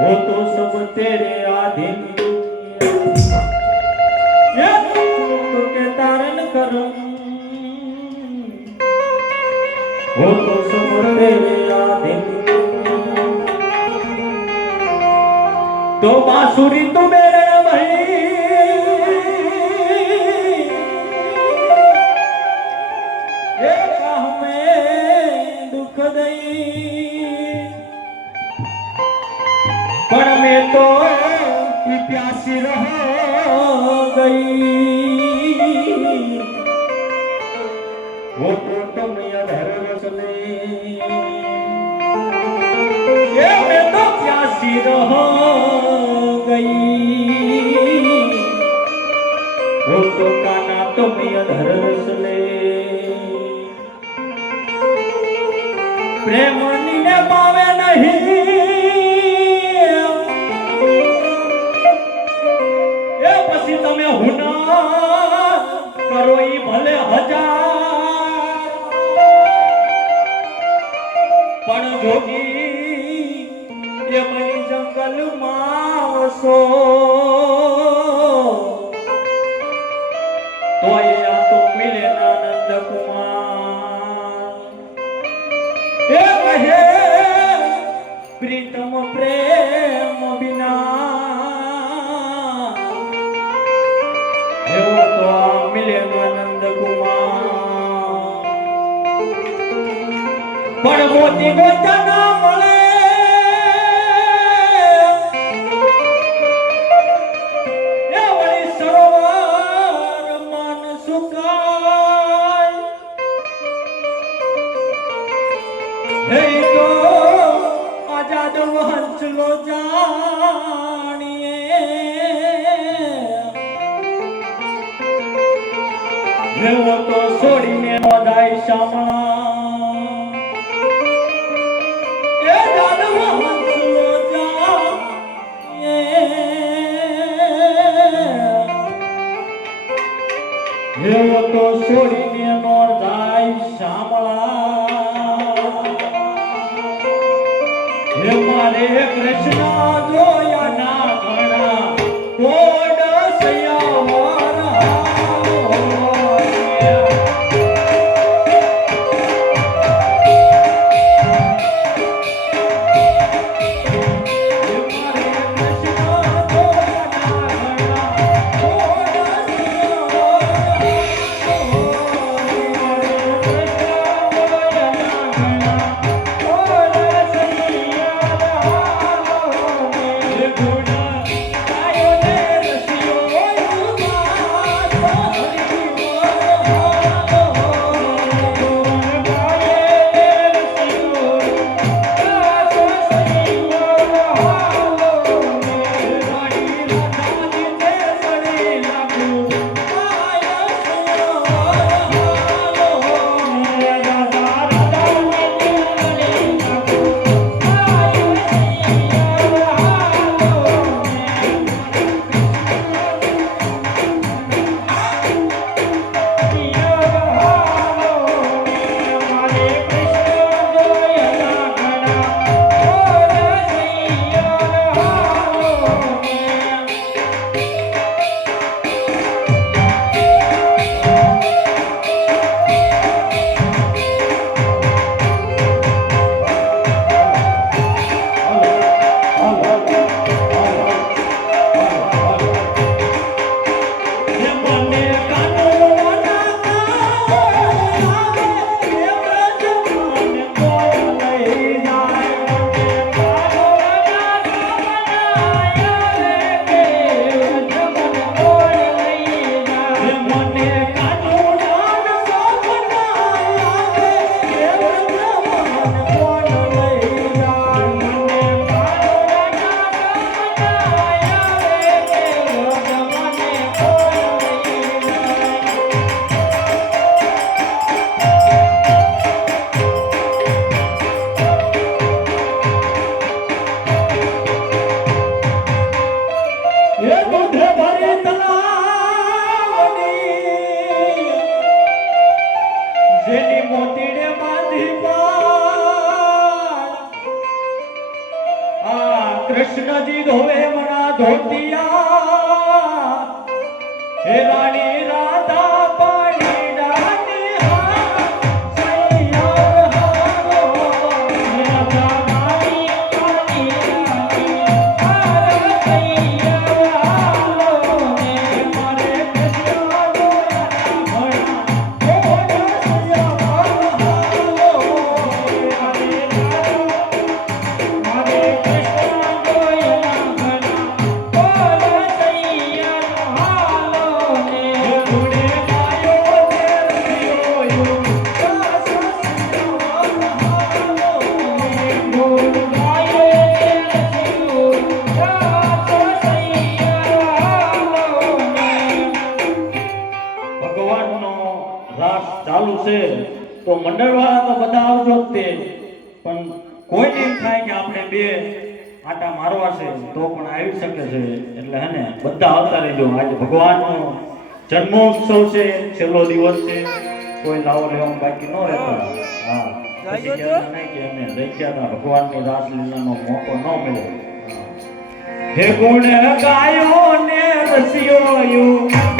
हो तो सब तेरे आधीन ये तो के तारण करम हो तो सब तेरे आधीन तो बांसुरी तो प्यासी रह गई वो तो तुम अधर रस ले ये मैं तो प्यासी रह गई वो तो काना तो अधर रस ले प्रेम ने पावे नहीं પણ જોગી એ મની જંગલમાં વસો. પણ મોતી ગોતા ના મળે એ વળી સરોવર મન સુકાય હે તો આજાદ વંચલો જાણીએ એવો તો છોડીને નોંધાય શામા છોડીને નોંધાય શામળા. હે મારે કૃષ્ણ જોયા ના ઘણા. કૃષ્ણજી ધોવે મના ધોતિયા. હે રાણી રાધા ભગવાનનો રાસ ચાલુ છે તો મંડળવાળા તો બધા આવજો જ તે. પણ કોઈને એમ થાય કે આપણે બે આટા મારવા છે તો પણ આવી શકે છે. એટલે હે ને બધા આવતા રહેજો. આજે ભગવાનનો જન્મોત્સવ છે છેલ્લો દિવસ છે. કોઈ લાવો લેવાનું બાકી ન રહેતા. હા પછી કહેતા નહીં કે અમે રહી ગયા હતા ભગવાનની રાસલીલાનો મોકો ન મળ્યો. હે. ગુણ ગાયો ને રસિયો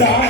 Yeah.